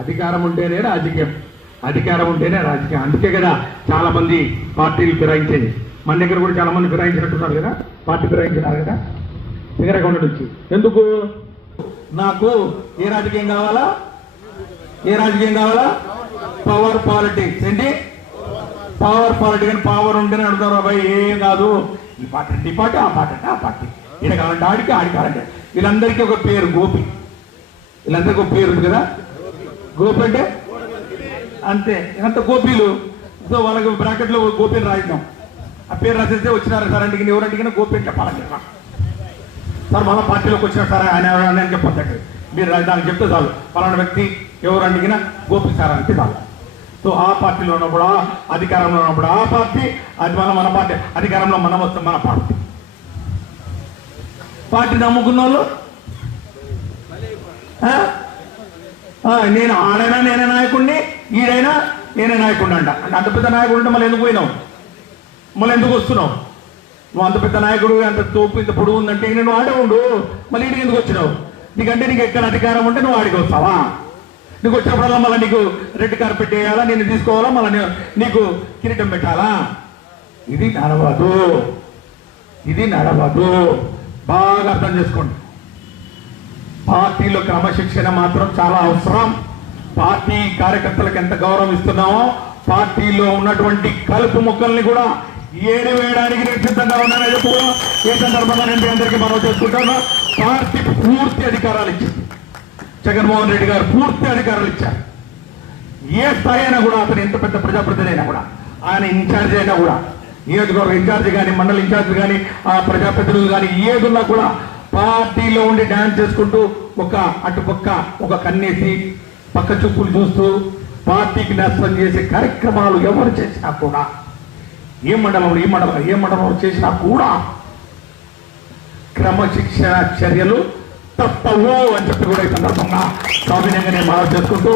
అధికారం ఉంటేనే రాజకీయం, అధికారం ఉంటేనే రాజకీయం. అందుకే కదా చాలా మంది పార్టీలు ఫిరాయించేది. మన దగ్గర కూడా చాలా మంది ఫిరాయించినట్టున్నారు కదా, పార్టీ ఫిరాయించినారు కదా ఫిగర్ అకౌంట్ నుంచి. ఎందుకు? నాకు ఏ రాజకీయం కావాలా? ఏ రాజకీయం కావాలా? Power politics. ఏంటి పవర్ పాలిటిక్స్? అని పవర్ ఉంటేనే అడుగుతారు అబ్బాయి. ఏం కాదు, ఈ పార్టీ అంటే ఈ పార్టీ, ఆ పార్టీ అంటే ఆ పార్టీ, ఈడ కావాలంటే ఆడికి, ఆడికి కావాలంటే. వీళ్ళందరికీ ఒక పేరు గోపి. వీళ్ళందరికీ ఒక పేరు ఉంది కదా, గోపి అంటే అంతే. ఎంత గోపీలు. సో వాళ్ళకి బ్రాకెట్లో గోపిని రాయిద్దాం. ఆ పేరు రాసేస్తే వచ్చినారు సార్ అంటే ఎవరంటే గోపి అని చెప్పాలని చెప్పాలి సార్. మన పార్టీలోకి వచ్చిన సార్ ఆయన చెప్పొద్దండి. మీరు దానికి చెప్తే చాలు, పలానా వ్యక్తి ఎవరు అడిగినా గోపి సార్ అంటే చాలు. సో ఆ పార్టీలో ఉన్నప్పుడు, అధికారంలో ఉన్నప్పుడు ఆ పార్టీ, అది మన పార్టీ, అధికారంలో మనం వస్తాం మన పార్టీ. పార్టీ నమ్ముకున్న వాళ్ళు నేను ఆడైనా నేనే నాయకుడిని, ఈడైనా నేనే నాయకుడిని అంట. అంటే అంత పెద్ద నాయకుడు ఉంటే మళ్ళీ ఎందుకు పోయినావు? మళ్ళీ ఎందుకు వస్తున్నావు? నువ్వు అంత పెద్ద నాయకుడు, అంత తోపు, ఇంత పొడుగు ఉందంటే నేను ఆడే ఉండు, మళ్ళీ ఇంటికి ఎందుకు వచ్చినావు? నీకంటే నీకు ఎక్కడ అధికారం ఉంటే నువ్వు ఆడికి వస్తావా? నీకు వచ్చినప్పుడల్లా మళ్ళీ నీకు రెడ్ కార్పెట్ వేయాలా, నేను తీసుకోవాలా, మళ్ళీ నీకు కిరీటం పెట్టాలా? ఇది నడవదు, ఇది నడవదు. బాగా అర్థం చేసుకోండి. పార్టీలో క్రమశిక్షణ మాత్రం చాలా అవసరం. పార్టీ కార్యకర్తలకు ఎంత గౌరవం ఇస్తున్నామో, పార్టీలో ఉన్నటువంటి కలుపు మొక్కల్ని కూడా ఏడు వేయడానికి నేను సిద్ధంగా ఉన్నానని చెప్పు. ఏ సందర్భంగా నేను మీ అందరికీ మనం చేసుకుంటాను. పార్టీ పూర్తి అధికారాలు ఇచ్చింది. జగన్మోహన్ రెడ్డి గారు పూర్తి అధికారాలు ఇచ్చారు. ఏ స్థాయి అయినా కూడా, అతను ఎంత పెద్ద ప్రజాప్రతినిధి అయినా కూడా, ఆయన ఇన్ఛార్జ్ అయినా కూడా, నియోజకవర్గ ఇన్ఛార్జ్ కానీ, మండల ఇన్ఛార్జ్ కానీ, ఆ ప్రజాప్రతినిధులు కానీ, ఏదున్నా కూడా పార్టీలో ఉండి డ్యాన్స్ చేసుకుంటూ ఒక అటుపక్క ఒక కన్నేసి పక్క చూపులు చూస్తూ పార్టీకి నష్టం చేసే కార్యక్రమాలు ఎవరు చేసినా కూడా, ఏ మండలంలో చేసినా కూడా క్రమశిక్షణ చర్యలు తప్పవు అని చెప్పి కూడా ఈ సందర్భంగా సవినయంగా నేను మనవి చేసుకుంటూ